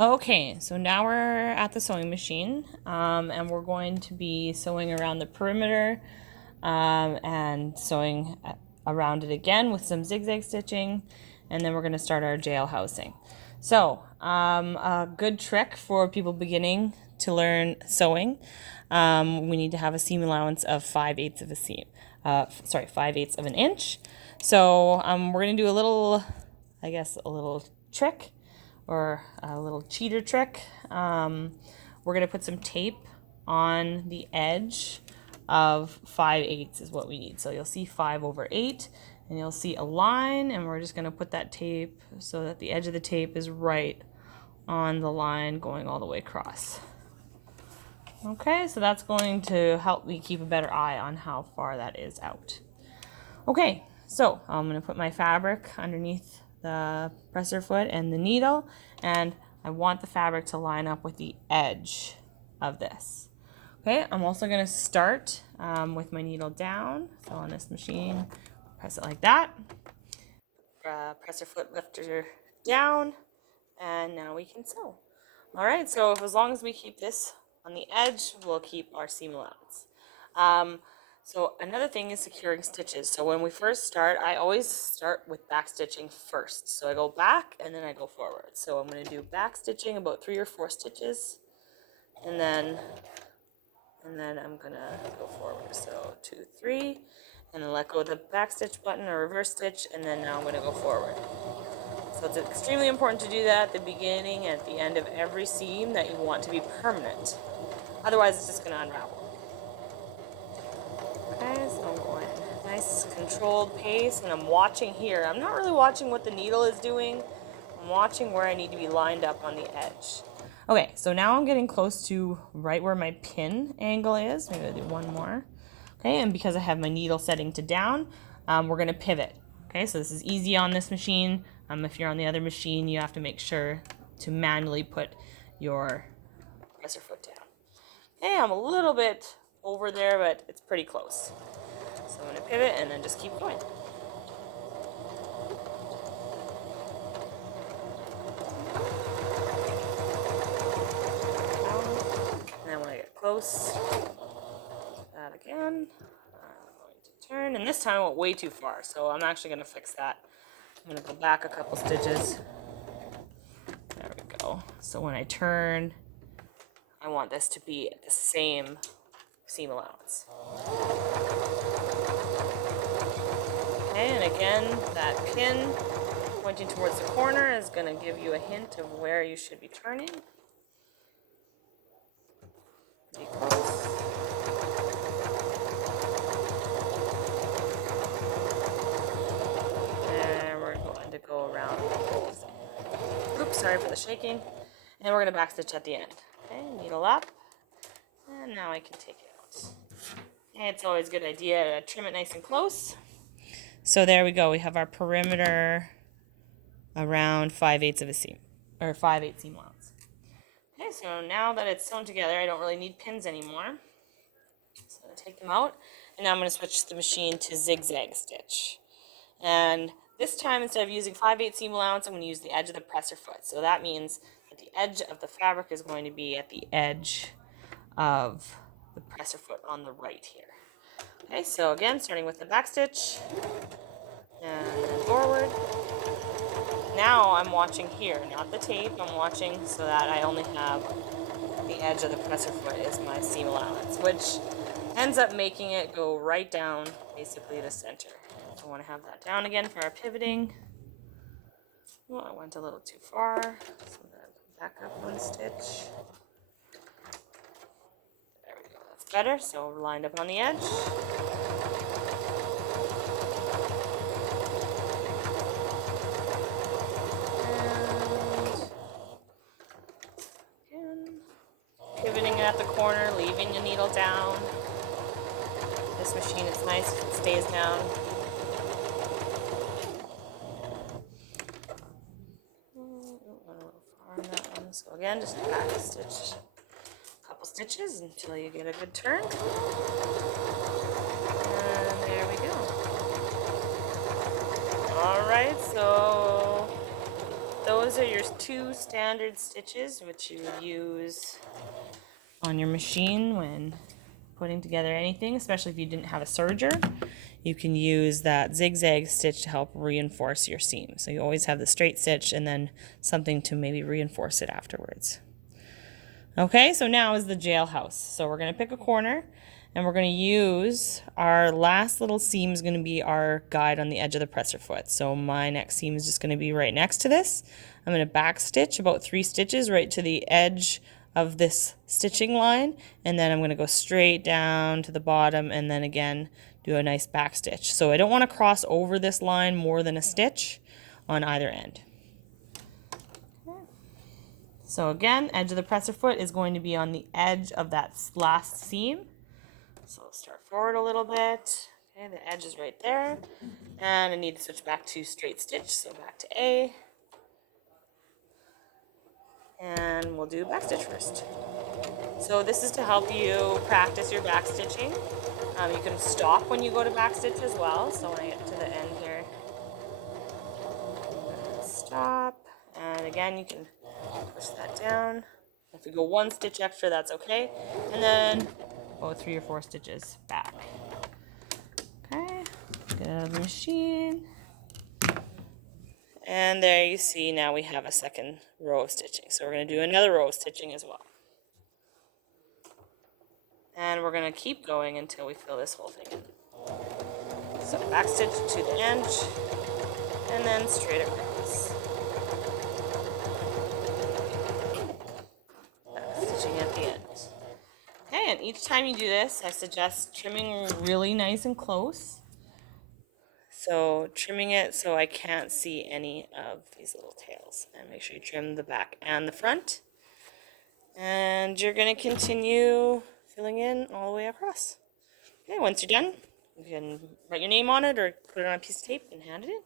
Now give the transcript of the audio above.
Okay, so now we're at the sewing machine, and we're going to be sewing around the perimeter and sewing around it again with some zigzag stitching, and then we're going to start our jail housing. So, a good trick for people beginning to learn sewing, we need to have a seam allowance of 5/8 of a seam. 5/8 of an inch. So we're going to do a little, a little trick or a little cheater trick. We're going to put some tape on the edge of 5/8 is what we need. So you'll see 5/8 and you'll see a line, and we're just going to put that tape so that the edge of the tape is right on the line going all the way across. Okay, so that's going to help me keep a better eye on how far that is out. Okay, so I'm going to put my fabric underneath the presser foot and the needle, and I want the fabric to line up with the edge of this. Okay, I'm also going to start with my needle down. So on this machine, press it like that. Presser foot lifter down, and now we can sew. All right, so as long as we keep this on the edge, we'll keep our seam allowance. So another thing is securing stitches. So when we first start, I always start with back stitching first. So I go back and then I go forward. So I'm going to do back stitching about 3 or 4 stitches, and then I'm going to go forward. So 2, 3, and then let go of the back stitch button or reverse stitch, and then now I'm going to go forward. So it's extremely important to do that at the beginning and at the end of every seam that you want to be permanent. Otherwise, it's just going to unravel. Okay, so I'm going nice controlled pace, and I'm watching here. I'm not really watching what the needle is doing. I'm watching where I need to be lined up on the edge. Okay, so now I'm getting close to right where my pin angle is. Maybe I'll do one more. Okay, and because I have my needle setting to down, we're going to pivot. Okay, so this is easy on this machine. If you're on the other machine, you have to make sure to manually put your presser foot down. Okay, I'm a little bit over there, but it's pretty close. So I'm going to pivot and then just keep going. And then when I get close, that again, I'm going to turn, and this time I went way too far, so I'm actually going to fix that. I'm going to go back a couple stitches. There we go. So when I turn, I want this to be at the same seam allowance. Okay, and again, that pin pointing towards the corner is going to give you a hint of where you should be turning. Be close. And we're going to go around. Oops, sorry for the shaking. And we're going to backstitch at the end. Okay, needle up. And now I can take it out. And it's always a good idea to trim it nice and close. So there we go. We have our perimeter around 5/8 of a seam, or 5/8 seam allowance. Okay, so now that it's sewn together, I don't really need pins anymore. So I'm going to take them out, and now I'm going to switch the machine to zigzag stitch. And this time, instead of using 5/8 seam allowance, I'm going to use the edge of the presser foot. So that means that the edge of the fabric is going to be at the edge of the presser foot on the right here. Okay, so again, starting with the back stitch, and then forward. Now I'm watching here, not the tape. I'm watching so that I only have the edge of the presser foot is my seam allowance, which ends up making it go right down basically to center. So I want to have that down again for our pivoting. Well, I went a little too far, so I'm going to back up one stitch. There we go, that's better. So we're lined up on the edge. Pivoting at the corner, leaving the needle down. This machine is nice if it stays down. So again, just back stitch a couple stitches until you get a good turn. And there we go. Alright, so those are your 2 standard stitches, which you would use on your machine when putting together anything, especially if you didn't have a serger. You can use that zigzag stitch to help reinforce your seam. So you always have the straight stitch and then something to maybe reinforce it afterwards. Okay, so now is the jailhouse. So we're going to pick a corner and we're going to use our last little seam is going to be our guide on the edge of the presser foot. So my next seam is just going to be right next to this. I'm going to back stitch about 3 stitches right to the edge of this stitching line, and then I'm going to go straight down to the bottom and then again do a nice back stitch. So I don't want to cross over this line more than a stitch on either end. So again, edge of the presser foot is going to be on the edge of that last seam. So I'll start forward a little bit. Okay, the edge is right there. And I need to switch back to straight stitch, so back to A. And we'll do back stitch first. So this is to help you practice your back stitching. You can stop when you go to back stitch as well. So when I get to the end here, stop. And again, you can push that down. If you go 1 stitch extra, that's okay. And then 3 or 4 stitches back. Okay, get out of the machine. And there you see, now we have a second row of stitching. So we're going to do another row of stitching as well. And we're going to keep going until we fill this whole thing in. So back stitch to the end, and then straight across. Back stitching at the end. Okay, and each time you do this, I suggest trimming really nice and close. So trimming it so I can't see any of these little tails. And make sure you trim the back and the front. And you're going to continue filling in all the way across. Okay, once you're done, you can write your name on it or put it on a piece of tape and hand it in.